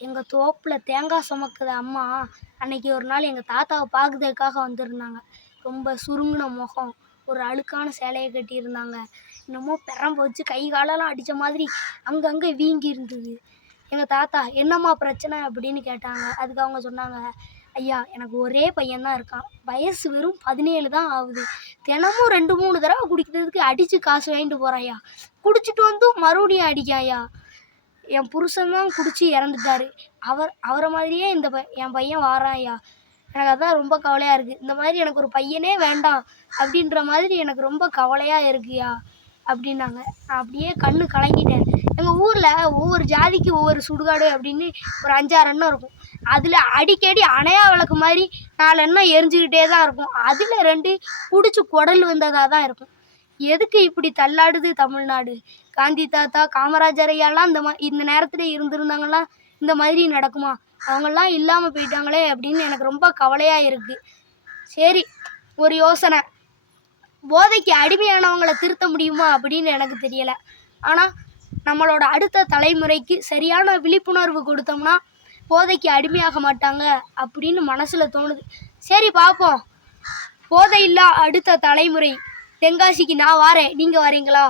எங்கள் தோப்பில் தேங்காய் சுமக்குத அம்மா அன்னைக்கு ஒரு நாள் எங்கள் தாத்தாவை பார்க்குறதுக்காக வந்திருந்தாங்க. ரொம்ப சுருங்கின முகம் ஒரு அழுக்கான சேலையை கட்டியிருந்தாங்க. என்னமோ பெரம்பு வச்சு கை காலெல்லாம் அடித்த மாதிரி அங்கங்கே வீங்கி இருந்தது. எங்கள் தாத்தா என்னம்மா பிரச்சனை? அப்படின்னு கேட்டாங்க. அதுக்கு அவங்க சொன்னாங்க ஐயா எனக்கு ஒரே பையன்தான் இருக்கான். வயசு வெறும் பதினேழு தான் ஆகுது. தினமும் ரெண்டு மூணு தடவை குடிக்கிறதுக்கு அடித்து காசு வாங்கிட்டு போகிறாயா குடிச்சிட்டு வந்து மறுபடியும் அடிக்காயா என் புருஷன் தான் குடிச்சு இறந்துட்டாரு. அவர் அவரை மாதிரியே இந்த ப என் பையன் வாரான்யா. எனக்கு அதான் ரொம்ப கவலையாக இருக்குது இந்த மாதிரி எனக்கு ஒரு பையனே வேண்டாம். அப்படின்ற மாதிரி எனக்கு ரொம்ப கவலையாக இருக்குயா? அப்படின்னாங்க. நான் அப்படியே கண்ணு கலங்கிட்டேன். எங்கள் ஊரில் ஒவ்வொரு ஜாதிக்கு ஒவ்வொரு சுடுகாடு அப்படின்னு ஒரு அஞ்சாறு எண்ணம் இருக்கும். அதில் அடிக்கடி அணையா விளக்கு மாதிரி நாலு எண்ணம் எரிஞ்சுக்கிட்டே தான் இருக்கும். அதில் ரெண்டு பிடிச்சி குடல் வந்ததாக தான் இருக்கும். எதுக்கு இப்படி தள்ளாடுது தமிழ்நாடு? காந்தி தாத்தா காமராஜர் ஐயாலாம் இந்த மா இந்த நேரத்தில் இருந்திருந்தாங்கன்னா இந்த மாதிரி நடக்குமா? அவங்கெல்லாம் இல்லாமல் போயிட்டாங்களே அப்படின்னு எனக்கு ரொம்ப கவலையாக இருக்குது சரி ஒரு யோசனை. போதைக்கு அடிமையானவங்களை திருத்த முடியுமா அப்படின்னு எனக்கு தெரியலை. ஆனால் நம்மளோட அடுத்த தலைமுறைக்கு சரியான விழிப்புணர்வு கொடுத்தோம்னா போதைக்கு அடிமையாக மாட்டாங்க அப்படின்னு மனசில் தோணுது. சரி பார்ப்போம் போதை இல்லா அடுத்த தலைமுறை. தென்காசிக்கு நான் வாரேன். நீங்கள் வரீங்களா?